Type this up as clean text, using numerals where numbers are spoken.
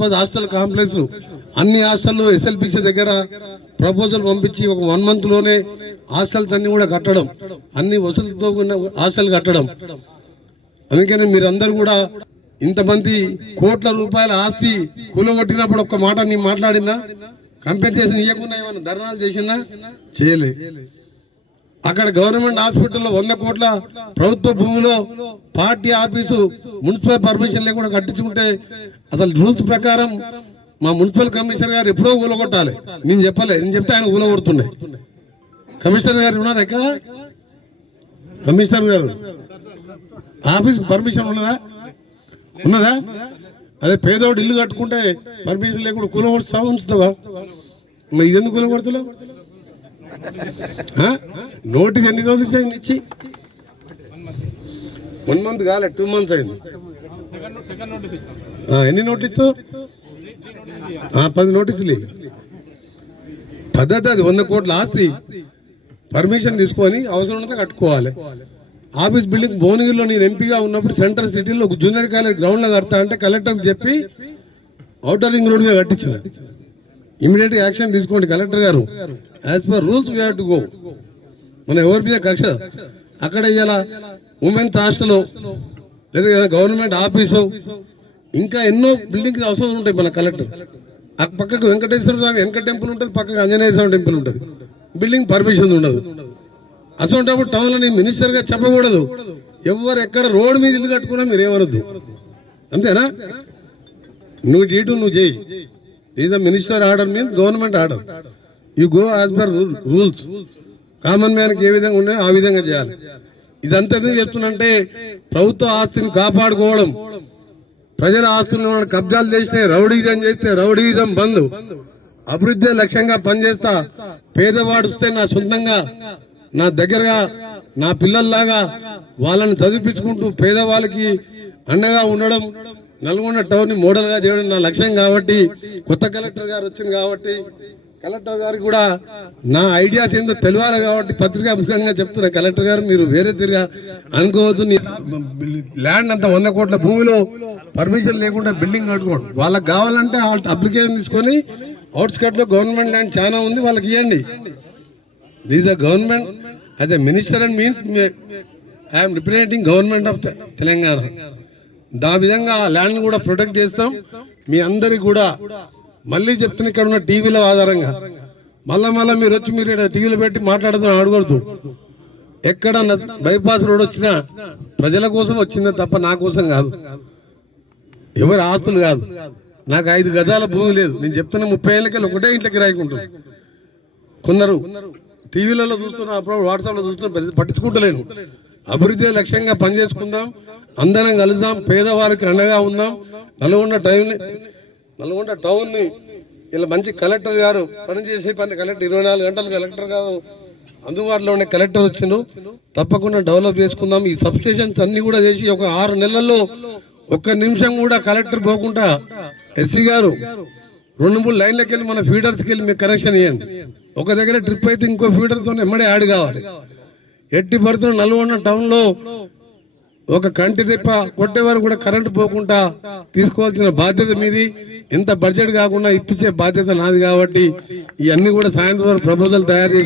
Hostel complex అన్ని హాస్టల్లో SLPC దగ్గర ప్రపోజల్ పంపించి ఒక 1 month లోనే హాస్టల్స్ అన్ని కూడా కట్టడం, అన్ని వసతులతో ఉన్న హాస్టల్ కట్టడం. అందుకని మీరందరూ కూడా ఇంతమంది కోట్ల రూపాయల ఆస్తి కూలగొట్టినప్పుడు ఒక్క మాట నీ మాట్లాడిందా? కంపెన్సేషన్ ఇవ్వకుండా ఏమన్నా ధర్నాలు చేసినా చేయలే. అక్కడ గవర్నమెంట్ హాస్పిటల్లో 100 కోట్ల ప్రభుత్వ భూమిలో పార్టీ ఆఫీసు మున్సిపల్ పర్మిషన్ లేకుండా కట్టించుకుంటే అసలు రూల్స్ ప్రకారం మా మున్సిపల్ కమిషనర్ గారు ఎప్పుడో కూలగొట్టాలి. నేను చెప్పలే, నేను చెప్తే ఆయన కూలగొడుతున్నాయి. కమిషనర్ గారు ఉన్నారు ఎక్కడ? కమిషనర్ గారు ఆఫీస్ పర్మిషన్ ఉన్నదా? అదే పేదోడు ఇల్లు కట్టుకుంటే పర్మిషన్ లేకుండా కూలగొడుతావా ఉంచుతావా? మరి ఇదెందుకు కూలగొడతలేవు? నోటీస్ ఎన్ని రోజులు ఇచ్చి 1 month కాలే, 2 months అయింది. ఎన్ని నోటీసు? 10 నోటీసులు. పద్ధతి అది. 100 కోట్ల ఆస్తి పర్మిషన్ తీసుకొని అవసరం ఉన్నది కట్టుకోవాలి. ఆఫీస్ బిల్డింగ్ భువనగిరిలో నేను ఎంపీగా ఉన్నప్పుడు సెంట్రల్ సిటీలో ఒక జూనియర్ కాలేజ్ గ్రౌండ్ లో కడతా అంటే కలెక్టర్కి చెప్పి ఔటర్ రింగ్ రోడ్ మీద కట్టించిన. ఇమీడియట్ యాక్షన్ తీసుకోండి కలెక్టర్ గారు. As per rules we have to go. మన ఎవరి మీద కక్ష? అక్కడ ఇలా ఉమెన్స్ హాస్టల్ లేదా గవర్నమెంట్ ఆఫీసు ఇంకా ఎన్నో బిల్డింగ్స్ అవసరం ఉంటాయి. మన కలెక్టర్ ఆ పక్కకు వెంకటేశ్వర స్వామి వెంకట టెంపుల్ ఉంటుంది, పక్కకు ఆంజనేయ స్వామి టెంపుల్ ఉంటుంది. బిల్డింగ్ పర్మిషన్ ఉండదు. అసలు టౌన్ లో నేను మినిస్టర్ గా చెప్పకూడదు. ఎవరు ఎక్కడ రోడ్ మీద ఇల్లు కట్టుకున్నా మీరు ఏమనొద్దు. అంతేనా? నువ్వు డీటు నువ్వు చేయి. ఇది minister order means government order. You go as per rules. Common మ్యాన్కి ఏ విధంగా ఉన్నాయో ఆ విధంగా చేయాలి. ఇదంతా ఎందుకు చెప్తున్నంటే ప్రభుత్వ ఆస్తిని కాపాడుకోవడం, ప్రజల ఆస్తులను కబ్జాలు చేస్తే రౌడీజం చేస్తే రౌడీజం బంద్, అభివృద్ధి లక్ష్యంగా పనిచేస్తా. పేదవాడు వస్తే నా సొంతంగా నా దగ్గరగా నా పిల్లల్లాగా వాళ్ళని చదివించుకుంటూ పేదవాళ్ళకి అండగా ఉండడం, నల్గొండ టౌన్ ని మోడల్ గా చేయడం నా లక్ష్యం. కాబట్టి కొత్త కలెక్టర్ గారు వచ్చింది కాబట్టి కలెక్టర్ గారికి కూడా నా ఐడియాస్ ఏందో తెలియాలి. కాబట్టి పత్రికా ముఖ్యంగా చెప్తున్నా కలెక్టర్ గారు, మీరు వేరే తిరిగా అనుకోవద్దు. ల్యాండ్ అంతా 100 కోట్ల భూమిలో పర్మిషన్ లేకుండా బిల్డింగ్ కట్టుకోండి. వాళ్ళకి కావాలంటే అప్లికేషన్ తీసుకొని అవుట్స్కట్ లో గవర్నమెంట్ ల్యాండ్ చాలా ఉంది, వాళ్ళకి ఇవ్వండి. This the government as a minister and means I'm representing government of Telangana. దా విధంగా ల్యాండ్ కూడా ప్రొటెక్ట్ చేస్తాం. మీ అందరికి కూడా మళ్ళీ చెప్తున్నా, ఇక్కడ ఉన్న టీవీల ఆధారంగా మళ్ళా మీరు వచ్చి మీరు టీవీలో పెట్టి మాట్లాడుతున్నా అడగొద్దు. ఎక్కడ బైపాస్ రోడ్ వచ్చినా ప్రజల కోసం వచ్చిందే తప్ప నా కోసం కాదు, ఎవరి ఆస్తులు కాదు. నాకు 5 గజాల భూమి లేదు. నేను చెప్తున్నా 30 ఏళ్ళకెళ్ళి ఒకటే ఇంట్లోకి రాయకుంటాను. కొందరు టీవీలలో చూస్తున్నా, అప్పుడు వాట్సాప్ లో చూస్తున్నా, పట్టించుకుంటలేను. అభివృద్ధి లక్ష్యంగా పనిచేసుకుందాం, అందరం కలుద్దాం, పేదవారికి అండగా ఉందాం. నల్గొండ టౌన్ ని ఇలా మంచి కలెక్టర్ గారు పనిచేసే కలెక్టర్ 24 గంటలు కలెక్టర్ గారు అందుబాటులో ఉండే కలెక్టర్ వచ్చిండు. తప్పకుండా డెవలప్ చేసుకుందాం. ఈ సబ్ స్టేషన్స్ అన్ని కూడా చేసి ఒక 6 నెలల్లో 1 నిమిషం కూడా కలెక్టర్ పోకుండా ఎస్సీ గారు 2-3 లైన్లకి వెళ్ళి మన ఫీడర్స్కి వెళ్ళి మీకు కనెక్షన్ ఇవ్వండి. ఒక దగ్గర ట్రిప్ అయితే ఇంకో ఫీడర్తో ఎమ్మడే యాడ్ కావాలి. ఎట్టి పరిస్థితుల్లో నల్గొండ టౌన్ లో ఒక కంటి రెప్ప కొట్టే వరకు కూడా కరెంటు పోకుండా తీసుకోవాల్సిన బాధ్యత మీది. ఎంత బడ్జెట్ కాకుండా ఇప్పించే బాధ్యత నాది. కాబట్టి ఇవన్నీ కూడా సాయంత్రం ప్రపోజల్ తయారు చేసి